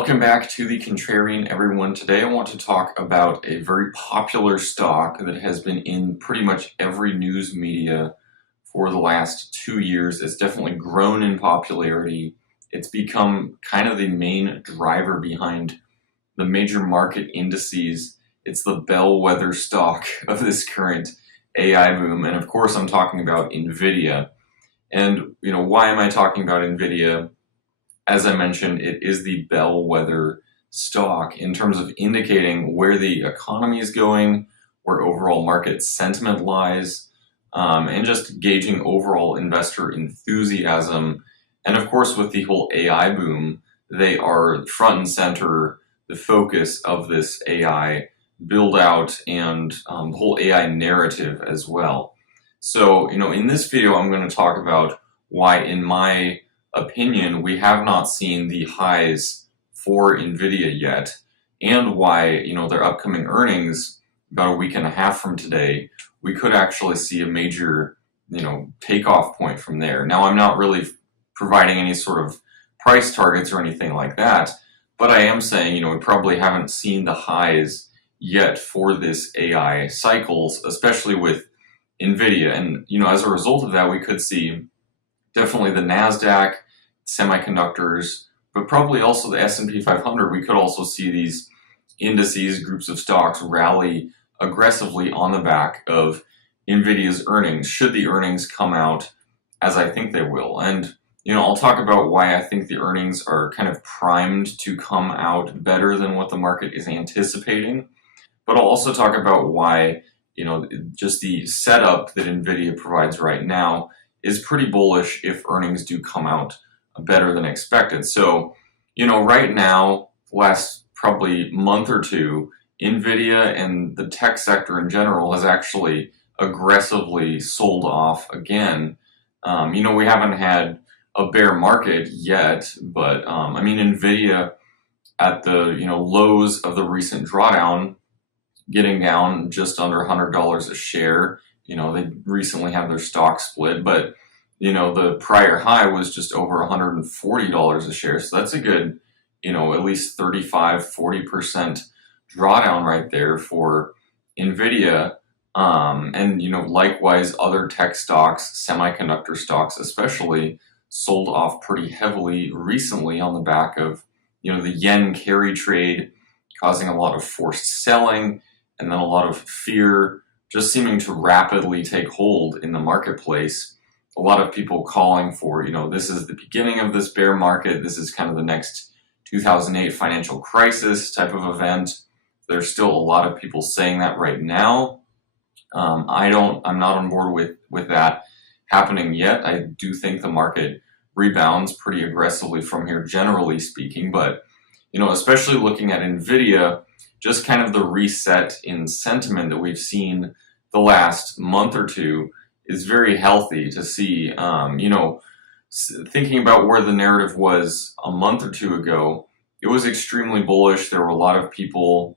Welcome back to the Contrarian, everyone. Today I want to talk about a very popular stock that has been in pretty much every news media for the last 2 years. It's definitely grown in popularity. It's become kind of the main driver behind the major market indices. It's the bellwether stock of this current AI boom. And of course, I'm talking about Nvidia. And, why am I talking about Nvidia? As I mentioned, it is the bellwether stock in terms of indicating where the economy is going, where overall market sentiment lies, and just gauging overall investor enthusiasm. And of course, with the whole AI boom, they are front and center, the focus of this AI build out and the whole AI narrative as well. So, in this video, I'm going to talk about why, in my opinion, we have not seen the highs for Nvidia yet, and why, their upcoming earnings about a week and a half from today, we could actually see a major, takeoff point from there. Now, I'm not really providing any sort of price targets or anything like that, but I am saying, we probably haven't seen the highs yet for this AI cycles, especially with Nvidia. And, as a result of that, we could see definitely the Nasdaq, semiconductors, but probably also the S&P 500. We could also see these indices, groups of stocks rally aggressively on the back of Nvidia's earnings, should the earnings come out as I think they will. And, I'll talk about why I think the earnings are kind of primed to come out better than what the market is anticipating. But I'll also talk about why, just the setup that Nvidia provides right now is pretty bullish if earnings do come out better than expected. So, right now, last probably month or two, Nvidia and the tech sector in general has actually aggressively sold off again. We haven't had a bear market yet, but Nvidia at the lows of the recent drawdown, getting down just under $100 a share. They recently had their stock split, but the prior high was just over $140 a share. So that's a good, at least 35-40% drawdown right there for Nvidia. And likewise, other tech stocks, semiconductor stocks especially, sold off pretty heavily recently on the back of the yen carry trade, causing a lot of forced selling, and then a lot of fear just seeming to rapidly take hold in the marketplace. A lot of people calling for, this is the beginning of this bear market. This is kind of the next 2008 financial crisis type of event. There's still a lot of people saying that right now. I'm not on board with that happening yet. I do think the market rebounds pretty aggressively from here, generally speaking. But, especially looking at Nvidia, just kind of the reset in sentiment that we've seen the last month or two is very healthy to see. Thinking about where the narrative was a month or two ago, it was extremely bullish. There were a lot of people,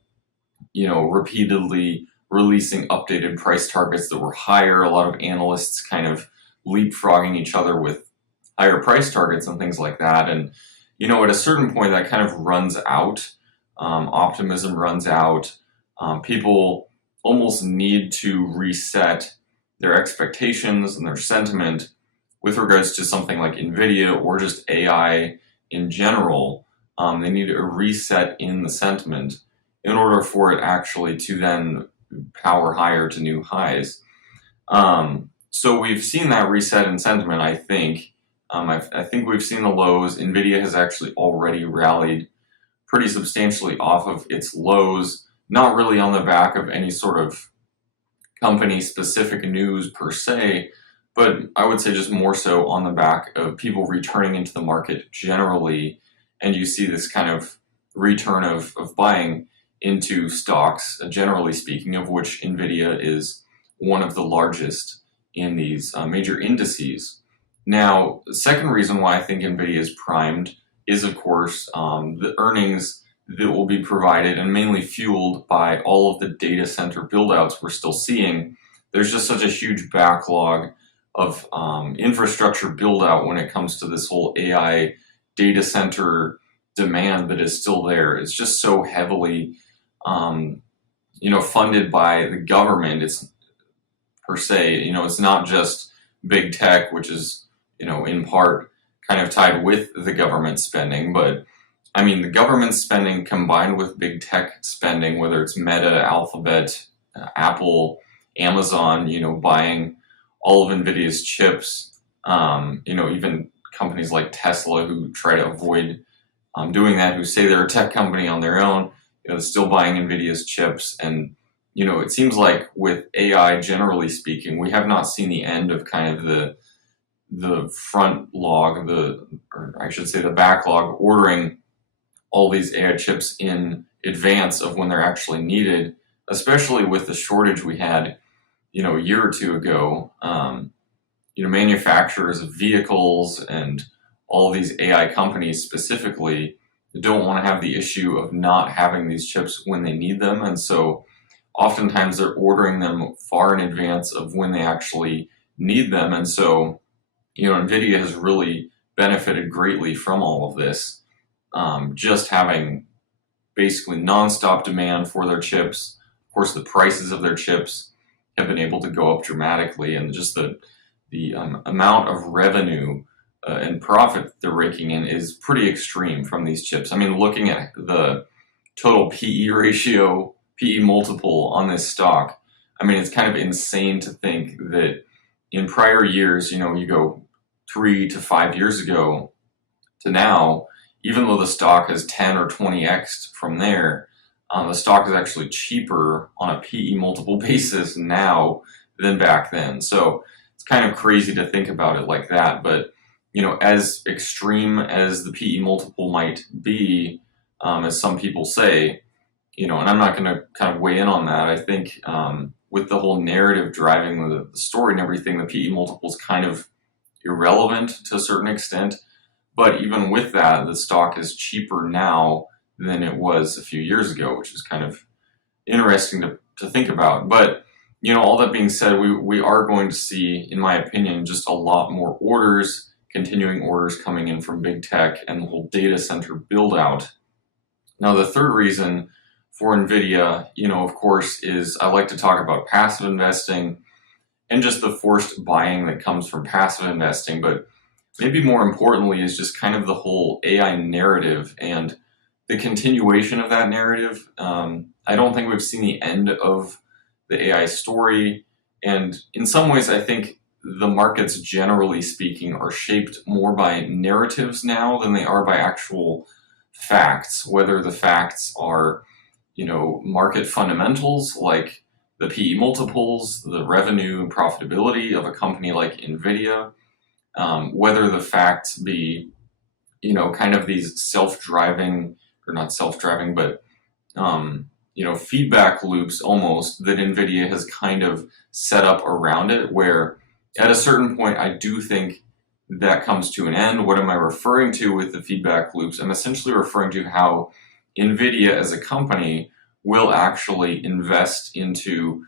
repeatedly releasing updated price targets that were higher. A lot of analysts kind of leapfrogging each other with higher price targets and things like that. And, at a certain point, that kind of runs out. Optimism runs out. People almost need to reset their expectations and their sentiment with regards to something like Nvidia or just AI in general. They need a reset in the sentiment in order for it actually to then power higher to new highs. So we've seen that reset in sentiment, I think. I think we've seen the lows. Nvidia has actually already rallied pretty substantially off of its lows, not really on the back of any sort of company-specific news per se, but I would say just more so on the back of people returning into the market generally, and you see this kind of return of buying into stocks, generally speaking, of which Nvidia is one of the largest in these major indices. Now, the second reason why I think Nvidia is primed is, of course, the earnings that will be provided and mainly fueled by all of the data center buildouts we're still seeing. There's just such a huge backlog of infrastructure buildout when it comes to this whole AI data center demand that is still there. It's just so heavily, funded by the government. It's per se, it's not just big tech, which is, in part kind of tied with the government spending, but I mean, the government spending combined with big tech spending, whether it's Meta, Alphabet, Apple, Amazon, buying all of Nvidia's chips, even companies like Tesla who try to avoid doing that, who say they're a tech company on their own, still buying Nvidia's chips. And, it seems like with AI, generally speaking, we have not seen the end of kind of the front log, or I should say the backlog, ordering all these AI chips in advance of when they're actually needed, especially with the shortage we had, a year or two ago. Manufacturers of vehicles and all of these AI companies specifically don't want to have the issue of not having these chips when they need them. And so oftentimes they're ordering them far in advance of when they actually need them. And so, Nvidia has really benefited greatly from all of this. Just having basically nonstop demand for their chips. Of course, the prices of their chips have been able to go up dramatically, and just the amount of revenue and profit they're raking in is pretty extreme from these chips. I mean, looking at the total PE ratio, PE multiple on this stock, I mean, it's kind of insane to think that in prior years, you go 3 to 5 years ago to now, even though the stock has 10 or 20x from there, the stock is actually cheaper on a PE multiple basis now than back then. So it's kind of crazy to think about it like that. But, as extreme as the PE multiple might be, as some people say, and I'm not going to kind of weigh in on that. I think with the whole narrative driving the story and everything, the PE multiple is kind of irrelevant to a certain extent. But even with that, the stock is cheaper now than it was a few years ago, which is kind of interesting to think about. But, all that being said, we are going to see, in my opinion, just a lot more orders, continuing orders coming in from big tech and the whole data center build out. Now, the third reason for Nvidia, of course, is I like to talk about passive investing and just the forced buying that comes from passive investing. But maybe more importantly is just kind of the whole AI narrative and the continuation of that narrative. I don't think we've seen the end of the AI story. And in some ways, I think the markets, generally speaking, are shaped more by narratives now than they are by actual facts, whether the facts are, market fundamentals like the PE multiples, the revenue profitability of a company like Nvidia, whether the facts be, kind of these self-driving, or not self-driving, but, feedback loops almost that Nvidia has kind of set up around it, where at a certain point, I do think that comes to an end. What am I referring to with the feedback loops? I'm essentially referring to how Nvidia as a company will actually invest into,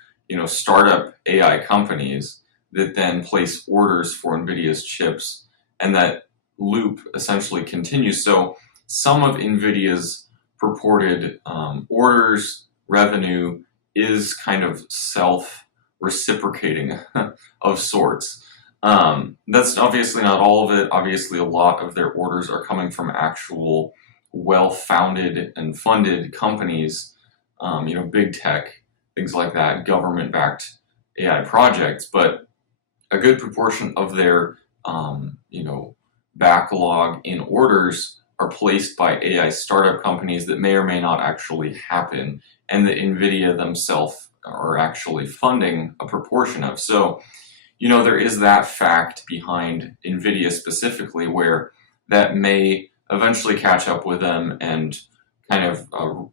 startup AI companies that then place orders for Nvidia's chips, and that loop essentially continues. So some of Nvidia's purported orders, revenue is kind of self-reciprocating of sorts. That's obviously not all of it. Obviously, a lot of their orders are coming from actual well-founded and funded companies, big tech, things like that, government-backed AI projects. But a good proportion of their, backlog in orders are placed by AI startup companies that may or may not actually happen, and that Nvidia themselves are actually funding a proportion of. So, there is that fact behind Nvidia specifically, where that may eventually catch up with them and kind of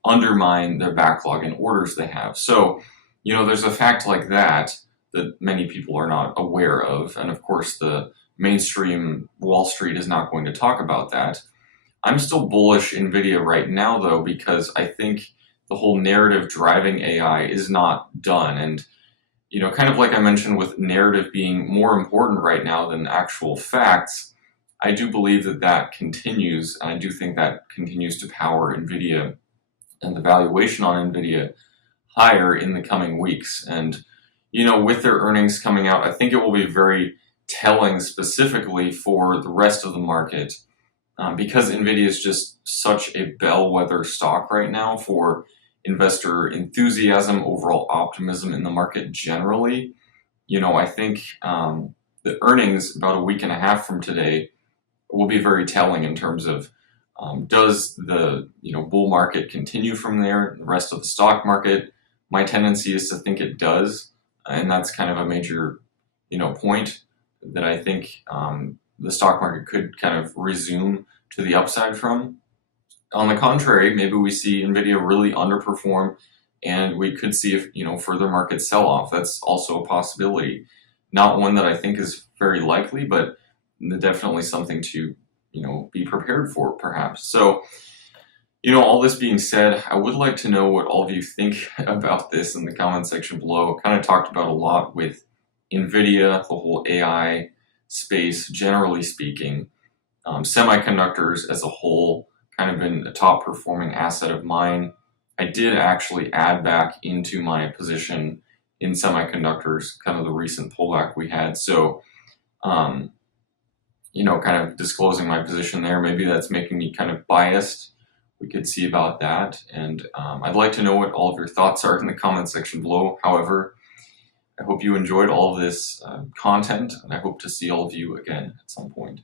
undermine their backlog in orders they have. So, there's a fact like that many people are not aware of. And of course, the mainstream Wall Street is not going to talk about that. I'm still bullish Nvidia right now, though, because I think the whole narrative driving AI is not done. And, kind of like I mentioned with narrative being more important right now than actual facts, I do believe that that continues, and I do think that continues to power Nvidia and the valuation on Nvidia higher in the coming weeks. And, with their earnings coming out, I think it will be very telling specifically for the rest of the market, because Nvidia is just such a bellwether stock right now for investor enthusiasm, overall optimism in the market generally. I think the earnings about a week and a half from today will be very telling in terms of, does the bull market continue from there, the rest of the stock market. My tendency is to think it does, and that's kind of a major point that I think the stock market could kind of resume to the upside from. On the contrary, maybe we see Nvidia really underperform, and we could see further market sell-off. That's also a possibility. Not one that I think is very likely, but definitely something to be prepared for, perhaps. So, all this being said, I would like to know what all of you think about this in the comment section below. Kind of talked about a lot with Nvidia, the whole AI space, generally speaking. Semiconductors as a whole kind of been a top performing asset of mine. I did actually add back into my position in semiconductors, kind of the recent pullback we had. So, kind of disclosing my position there. Maybe that's making me kind of biased. We could see about that. And I'd like to know what all of your thoughts are in the comment section below. However, I hope you enjoyed all of this content, and I hope to see all of you again at some point.